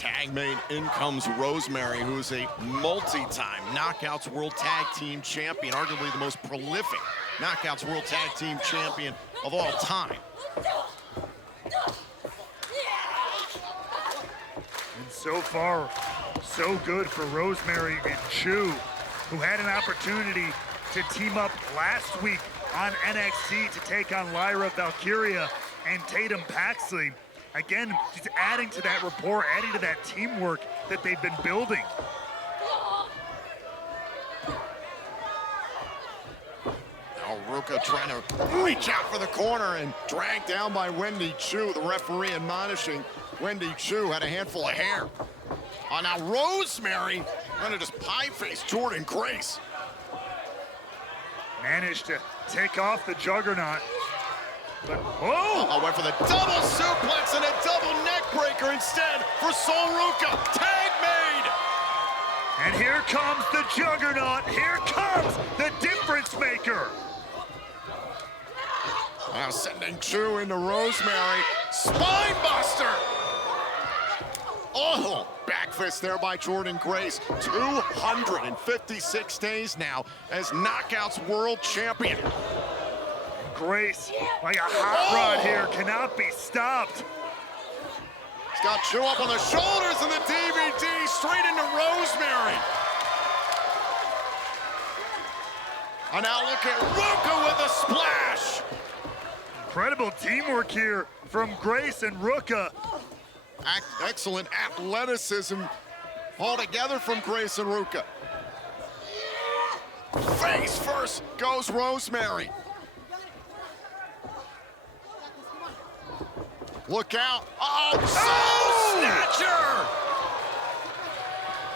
Tag made, in comes Rosemary, who is a multi-time Knockouts World Tag Team Champion, arguably the most prolific Knockouts World Tag Team Champion of all time. And so far, so good for Rosemary and Chu, who had an opportunity to team up last week on NXT to take on Lyra Valkyria and Tatum Paxley. Again, she's adding to that rapport, adding to that teamwork that they've been building. Now Ruka trying to reach out for the corner and dragged down by Wendy Chu. The referee admonishing Wendy Chu had a handful of hair. Now Rosemary trying to just pie-face Jordynne Grace. Managed to take off the Juggernaut. But, oh! Went for the double suplex and a double neck breaker instead for Sol Ruka. Tag made! And here comes the Juggernaut. Here comes the difference maker. Now sending Chu into Rosemary. Spine buster! Oh, back fist there by Jordynne Grace. 256 days now as Knockouts World Champion. Grace, like a hot rod here, cannot be stopped. He's got Chu up on the shoulders and the DVD straight into Rosemary. And now look at Ruka with a splash. Incredible teamwork here from Grace and Ruka. Excellent athleticism all together from Grace and Ruka. Face first goes Rosemary. Look out. Oh, Snatcher!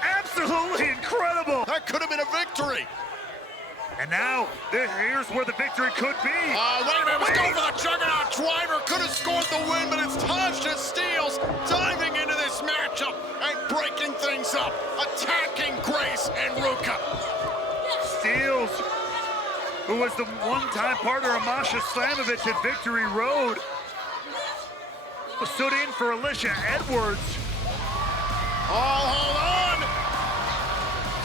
Absolutely incredible. That could have been a victory. And now, here's where the victory could be. Wait a minute, let's go for the Juggernaut driver. Could have scored the win, but it's Tasha Steelz diving into this matchup and breaking things up, attacking Grace and Ruka. Steelz, who was the one-time partner of Masha Slamovich at Victory Road, stood in for Alicia Edwards. Hold on!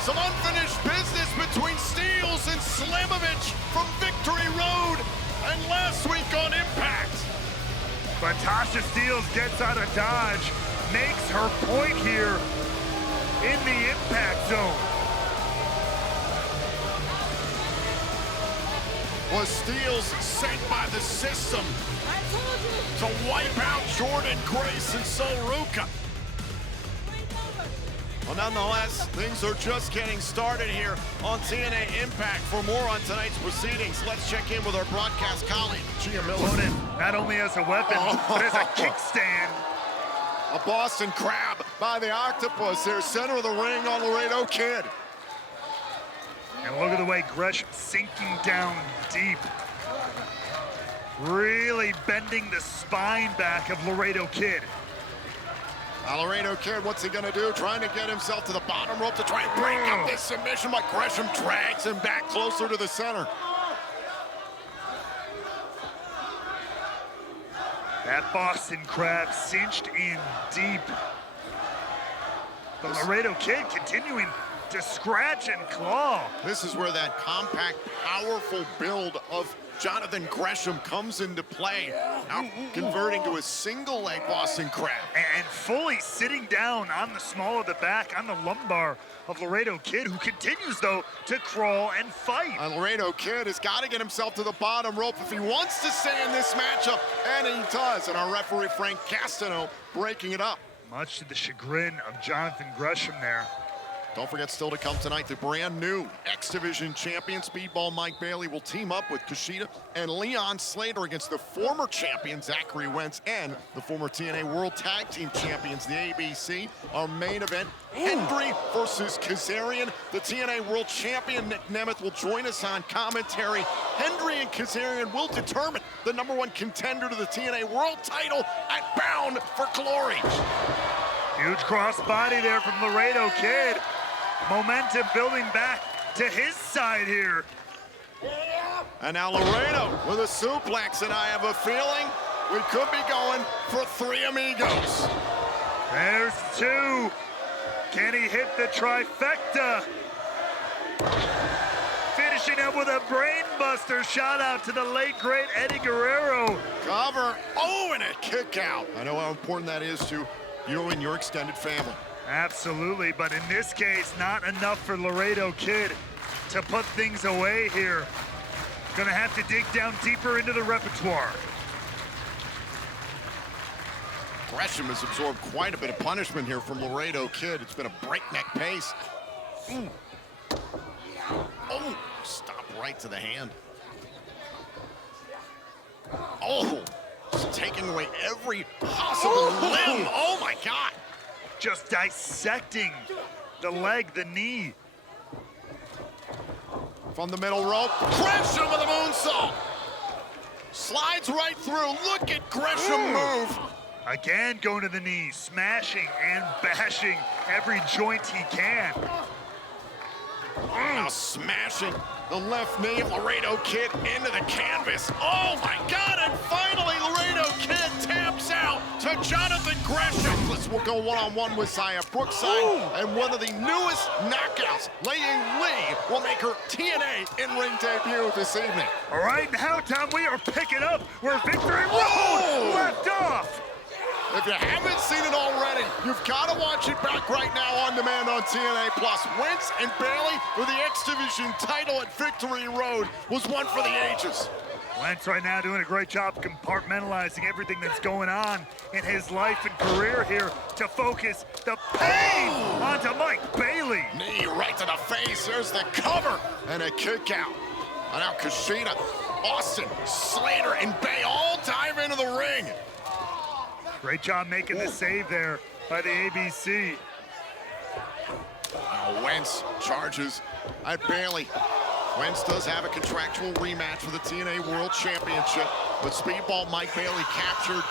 Some unfinished business between Steelz and Slamovich from Victory Road and last week on Impact. But Tasha Steelz gets out of Dodge, makes her point here in the Impact Zone. Was Steelz sent by the system to wipe out Jordynne Grace and Sol Ruka? Well, nonetheless, things are just getting started here on TNA Impact. For more on tonight's proceedings, let's check in with our broadcast colleague, Gia Miller. Opponent not only as a weapon, but as a kickstand. A Boston Crab by the Octopus there, center of the ring on Laredo Kid. And look at the way Gresham sinking down deep. Really bending the spine back of Laredo Kid. Laredo Kid, what's he gonna do? Trying to get himself to the bottom rope to try and break up this submission, but Gresham drags him back closer to the center. That Boston Crab cinched in deep. The Laredo Kid continuing to scratch and claw. This is where that compact, powerful build of Jonathan Gresham comes into play. Now converting to a single leg Boston Crab. And fully sitting down on the small of the back, on the lumbar of Laredo Kid, who continues, though, to crawl and fight. Laredo Kid has got to get himself to the bottom rope if he wants to stay in this matchup, and he does. And our referee, Frank Castano, breaking it up. Much to the chagrin of Jonathan Gresham there. Don't forget, still to come tonight, the brand new X Division champion, Speedball Mike Bailey, will team up with Kushida and Leon Slater against the former champion, Zachary Wentz, and the former TNA World Tag Team Champions, the ABC. Our main event, Hendry versus Kazarian. The TNA World Champion, Nick Nemeth, will join us on commentary. Hendry and Kazarian will determine the #1 contender to the TNA World title at Bound for Glory. Huge crossbody there from Laredo Kid. Momentum building back to his side here. And now Laredo with a suplex, and I have a feeling we could be going for 3 amigos. There's two. Can he hit the trifecta? Finishing up with a brainbuster. Shout out to the late, great Eddie Guerrero. Cover. Oh, and a kick out. I know how important that is to you and your extended family. Absolutely, but in this case, not enough for Laredo Kid to put things away here. Gonna have to dig down deeper into the repertoire. Gresham has absorbed quite a bit of punishment here from Laredo Kid. It's been a breakneck pace. Ooh. Oh, stop right to the hand. Oh, just taking away every possible limb. Oh my God. Just dissecting the leg, the knee. From the middle rope, Gresham with a moonsault. Slides right through. Look at Gresham move. Again, going to the knee, smashing and bashing every joint he can. Now smashing the left knee of Laredo Kid into the canvas. Oh my God, and finally Laredo Kid taps out to Jonathan Gresham. We'll go one-on-one with Brookside, and one of the newest knockouts, Lei'd will make her TNA in-ring debut this evening. All right, now, Tom, we are picking up where Victory Road left off. If you haven't seen it already, you've got to watch it back right now on demand on TNA+. Wentz and Bailey for the X Division title at Victory Road was one for the ages. Wentz right now doing a great job compartmentalizing everything that's going on in his life and career here to focus the pain onto Mike Bailey. Knee right to the face. There's the cover and a kick out. And now Kushida, Austin, Slater, and Bay all dive into the ring. Great job making the save there by the ABC. Now Wentz charges at Bailey. Wentz does have a contractual rematch for the TNA World Championship, but Speedball Mike Bailey captured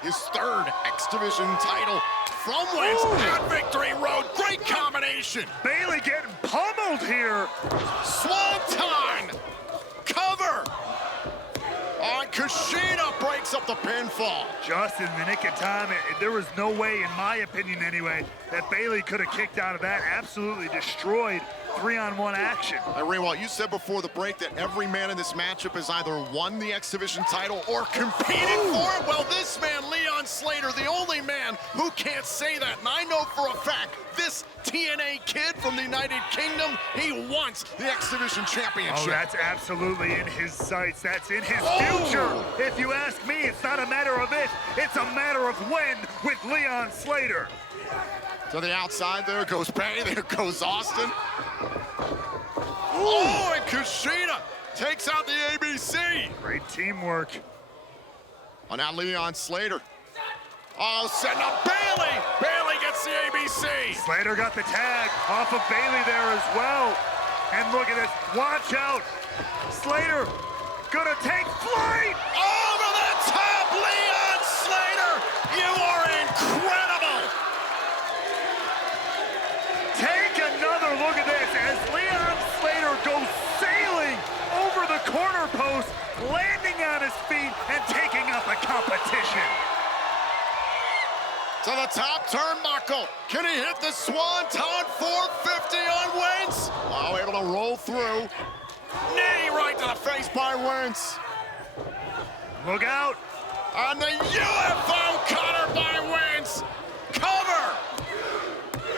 his third X Division title from Wentz at Victory Road. Great combination. Bailey getting pummeled here. Swanton cover. On Kushida breaks up the pinfall. Just in the nick of time. There was no way, in my opinion anyway, that Bailey could have kicked out of that. Absolutely destroyed 3-on-1 action. Hey, Raywalt, you said before the break that every man in this matchup has either won the X Division title or competed for it. Well, this man, Leon Slater, the only man who can't say that. And I know for a fact, this TNA kid from the United Kingdom, he wants the X Division championship. Oh, that's absolutely in his sights. That's in his future. If you ask me, it's not a matter of if, it's a matter of when with Leon Slater. To the outside, there goes Bay, there goes Austin. Oh, and Kushida takes out the ABC. Great teamwork. Oh, now Leon Slater. Oh, setting up Bailey. Bailey gets the ABC. Slater got the tag off of Bailey there as well. And look at this, watch out. Slater gonna take flight. Over the top, Leon Slater. You are incredible. Take another look at this as Leon Slater goes sailing over the corner post, landing on his feet and taking out the competition. To the top turnbuckle. Can he hit the Swanton 450 on Wentz? Oh, able to roll through. Knee right to the face by Wentz. Look out. On the UFO cutter by Wentz. Cover.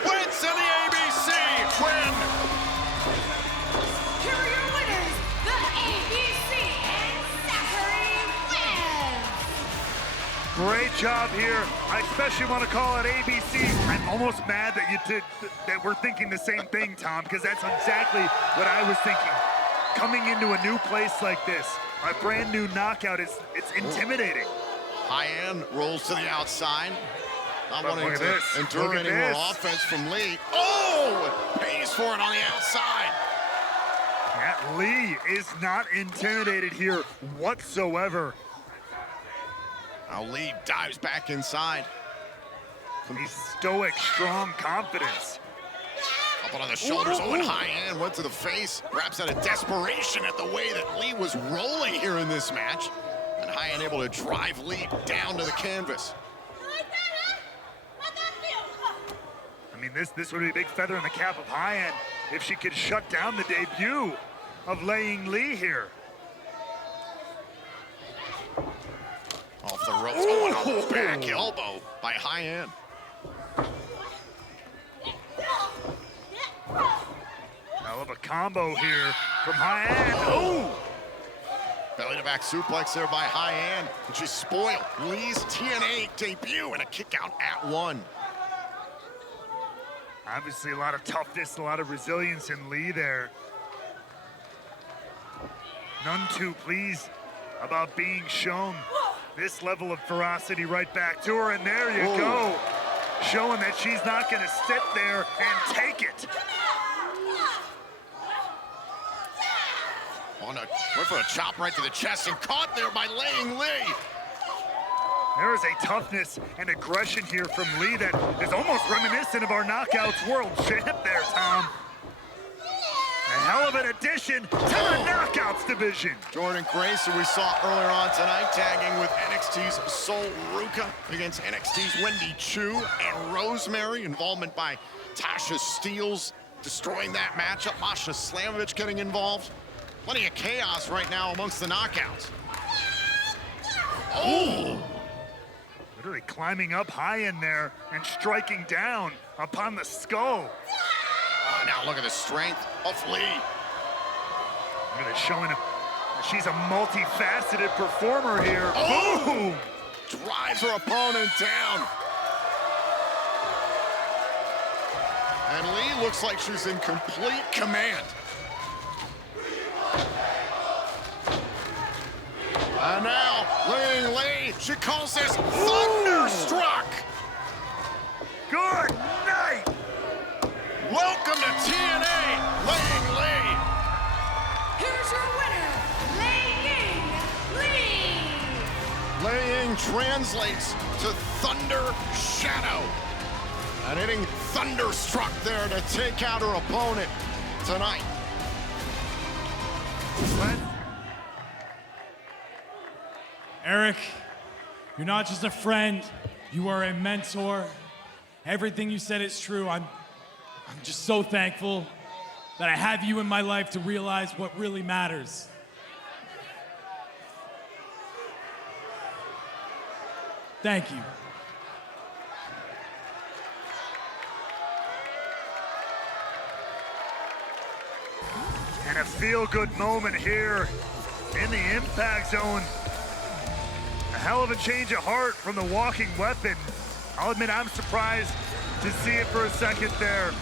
Wentz and the ABC win. Here are your winners, the ABC and Zachary wins. Great job here. I especially want to call it ABC. I'm almost mad that we're thinking the same thing, Tom, because that's exactly what I was thinking. Coming into a new place like this, a brand new knockout, it's intimidating. High end rolls to the outside. Not wanting look at to this. endure Look at any more this. offense from Lei'd. Oh! Pays for it on the outside. Yeah, Lee is not intimidated here whatsoever. Now Lei'd dives back inside. He's stoic, strong confidence. Up on the shoulders, oh, and high hand, went to the face. Perhaps out of desperation at the way that Lei'd was rolling here in this match. And high hand able to drive Lei'd down to the canvas. Like that, huh? Let that be I mean, this would be a big feather in the cap of High-End if she could shut down the debut of Lei'd here. Off the ropes. Oh, and a back elbow by High-End. Hell of a combo here from High-End. Oh! Belly to back suplex there by High-End. And she's spoiled Leigh's TNA debut and a kick out at 1. Obviously a lot of toughness, a lot of resilience in Lei'd there. None too pleased about being shown this level of ferocity right back to her, and there you go. Showing that she's not gonna sit there and take it. Went for a chop right to the chest and caught there by Lei'd. There is a toughness and aggression here from Lei'd that is almost reminiscent of our Knockouts World Champ there, Tom. A hell of an addition to the Knockouts division. Jordan Grace, who we saw earlier on tonight, tagging with NXT's Sol Ruca against NXT's Wendy Chu and Rosemary. Involvement by Tasha Steelz destroying that matchup. Masha Slamovich getting involved. Plenty of chaos right now amongst the Knockouts. Oh! Literally climbing up high in there and striking down upon the skull. Oh, now look at the strength of Lei'd. Look at it showing that she's a multifaceted performer here. Oh! Boom! Drives her opponent down. And Lei'd looks like she's in complete command. And now, Lei'd, she calls this Thunderstruck. Good night. Welcome to TNA, Lei'd. Here's your winner, Lei'd translates to Thunder Shadow. And hitting Thunderstruck there to take out her opponent tonight. Eric, you're not just a friend, you are a mentor. Everything you said is true. I'm just so thankful that I have you in my life to realize what really matters. Thank you. And a feel-good moment here in the impact zone. A hell of a change of heart from the walking weapon. I'll admit I'm surprised to see it for a second there.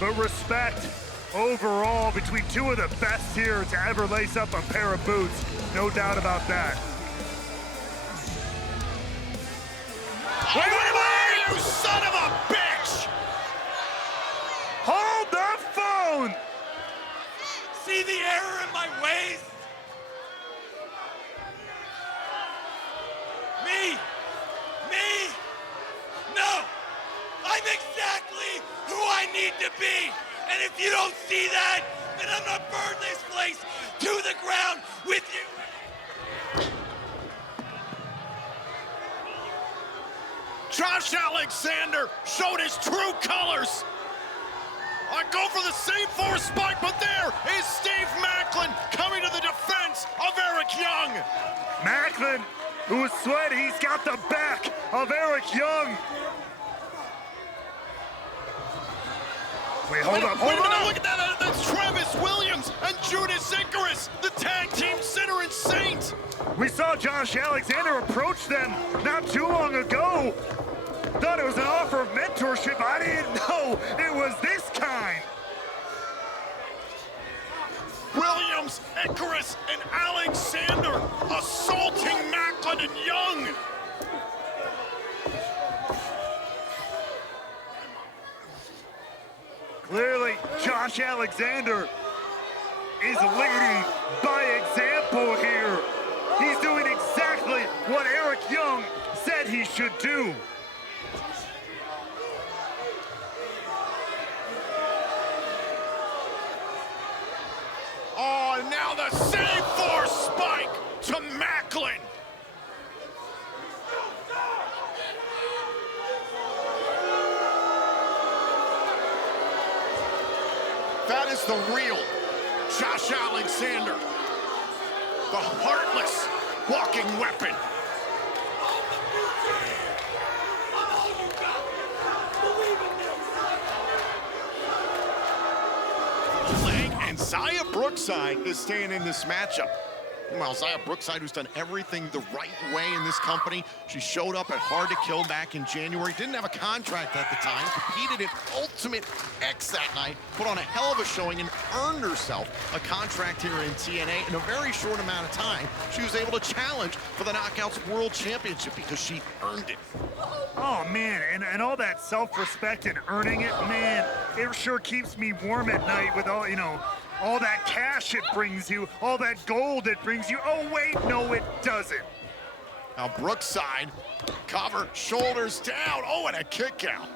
But respect overall between two of the best here to ever lace up a pair of boots. No doubt about that. Wait, you son of a bitch! Hold the phone! See the error in my ways? Me? No! I'm exactly who I need to be! And if you don't see that, then I'm gonna burn this place to the ground with you! Josh Alexander showed his true colors. I go for the same force spike, but there is Steve Macklin coming to the defense of Eric Young. Macklin, who is sweaty, he's got the back of Eric Young. Wait, hold up. Look at that. That's Travis Williams and Judas Icarus, the tag team Sinner and Saint. We saw Josh Alexander approach them not too long ago. Thought it was an offer of mentorship. I didn't know it was this kind. Williams, Icarus, and Alexander assaulting Macklin and Young. Clearly, Josh Alexander is leading by example here. He's doing exactly what Eric Young said he should do. Oh, and now the same force spike to Macklin. That is the real Josh Alexander. The heartless walking weapon. And Zaya Brookside is staying in this matchup. Well, Zaya Brookside, who's done everything the right way in this company. She showed up at Hard to Kill back in January. Didn't have a contract at the time. Competed in Ultimate X that night. Put on a hell of a showing and earned herself a contract here in TNA in a very short amount of time. She was able to challenge for the Knockouts World Championship because she earned it. Oh, man, and all that self-respect and earning it, man, it sure keeps me warm at night with all, you know, all that cash it brings you, all that gold it brings you. Oh, wait, no, it doesn't. Now Brookside, cover, shoulders down. Oh, and a kick out.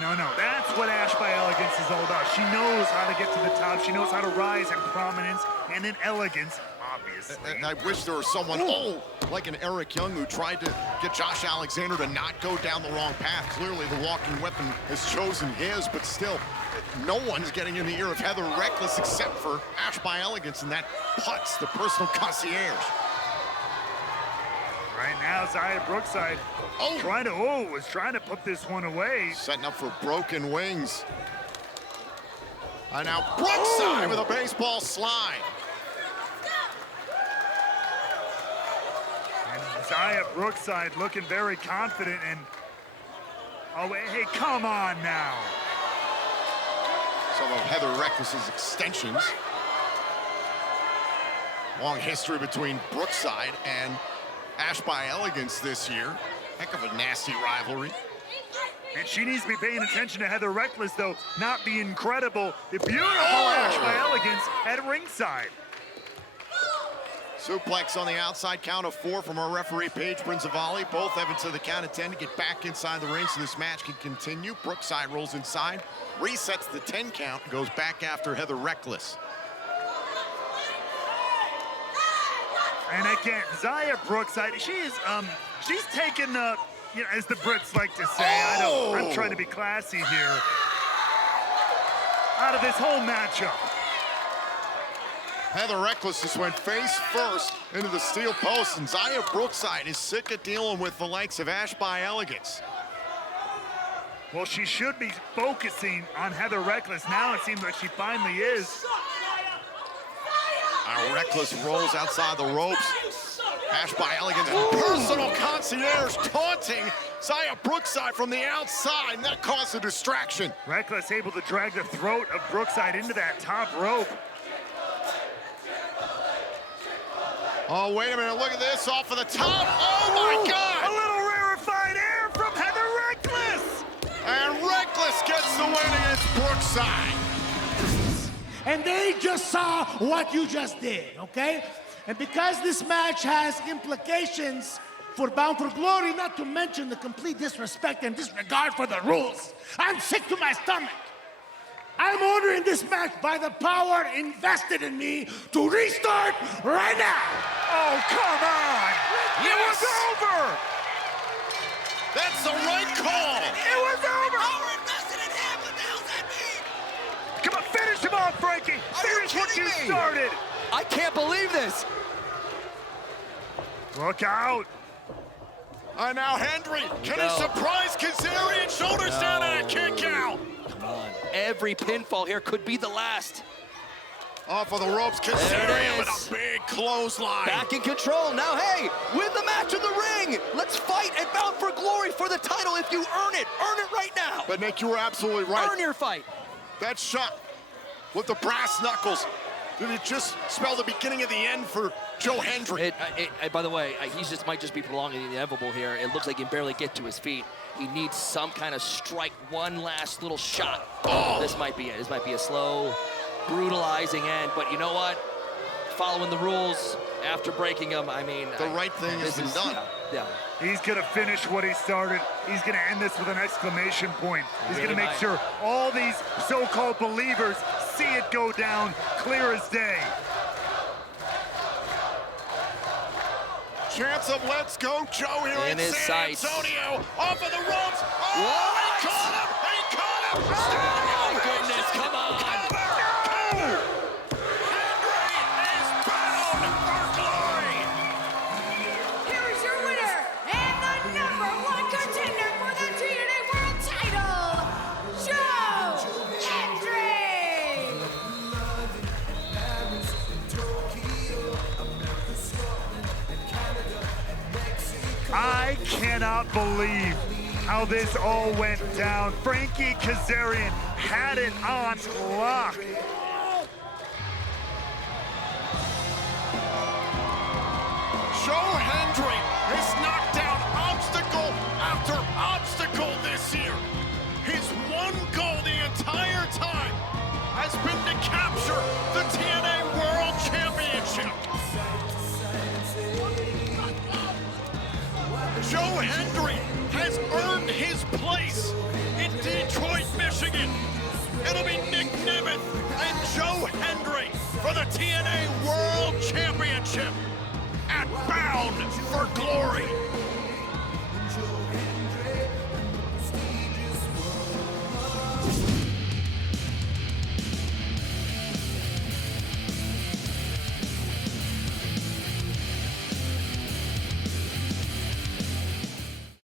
No, that's what Ash by Elegance is all about. She knows how to get to the top. She knows how to rise in prominence and in elegance, obviously. And I wish there was someone, like an Eric Young, who tried to get Josh Alexander to not go down the wrong path. Clearly the walking weapon has chosen his, but still, no one's getting in the ear of Heather Reckless except for Ash by Elegance, and that puts the personal concierge. Right now, Zaya Brookside was trying to put this one away. Setting up for broken wings. And now Brookside with a baseball slide. And Zaya Brookside looking very confident and, oh, hey, come on now. Some of Heather Reckless's extensions. Long history between Brookside and Ash by Elegance this year. Heck of a nasty rivalry. And she needs to be paying attention to Heather Reckless, though, not the incredible, the beautiful Ash by Elegance at ringside. Suplex on the outside, count of 4 from our referee, Paige Brinzavali. Both heading to the count of 10 to get back inside the ring so this match can continue. Brookside rolls inside, resets the 10 count, goes back after Heather Reckless. And again, Zaya Brookside, she's taken, you know, as the Brits like to say, I'm trying to be classy here, out of this whole matchup. Heather Reckless just went face first into the steel post, and Zaya Brookside is sick of dealing with the likes of Ash by Elegance. Well, she should be focusing on Heather Reckless. Now it seems like she finally is. Reckless rolls outside the ropes. Ash by Elegance, personal concierge taunting Zaya Brookside from the outside, and that caused a distraction. Reckless able to drag the throat of Brookside into that top rope. Oh, wait a minute, look at this, off of the top. Oh my God! A little rarefied air from Heather Reckless! And Reckless gets the win against Brookside. And they just saw what you just did, okay? And because this match has implications for Bound for Glory, not to mention the complete disrespect and disregard for the rules, I'm sick to my stomach. I'm ordering this match by the power invested in me to restart right now. Oh, come on! Yes. It was over! That's the right call. It was over! Power invested in him, what the hell's that mean? Come on, finish him off, Frankie! Finish what you started! I can't believe this! Look out! And now Hendry, can he surprise Kazarian? Shoulders down and a kick out. Come on, every pinfall here could be the last. Off of the ropes, Kazarian with a big clothesline. Back in control, now hey, win the match in the ring! Let's fight at Bound for Glory for the title if you earn it right now! But Nick, you were absolutely right. Earn your fight! That shot with the brass knuckles, did it just spell the beginning of the end for Joe Hendry? By the way, he might just be prolonging the inevitable here. It looks like he can barely get to his feet. He needs some kind of strike, one last little shot. Oh, this might be it. This might be a slow, brutalizing end. But you know what? Following the rules after breaking them, I mean... The right thing has been done. Yeah. He's going to finish what he started. He's going to end this with an exclamation point. He's going to make sure all these so-called believers see it go down clear as day. Chance of let's go Joe here in his San sights. Antonio. Off of the ropes. Oh, What? he caught him! He caught him! Oh, my goodness, come on! cannot believe how this all went down. Frankie Kazarian had it on lock. Joe Hendry has knocked down obstacle after obstacle this year. His one goal the entire time has been to capture the TNA World Championship. Joe Hendry has earned his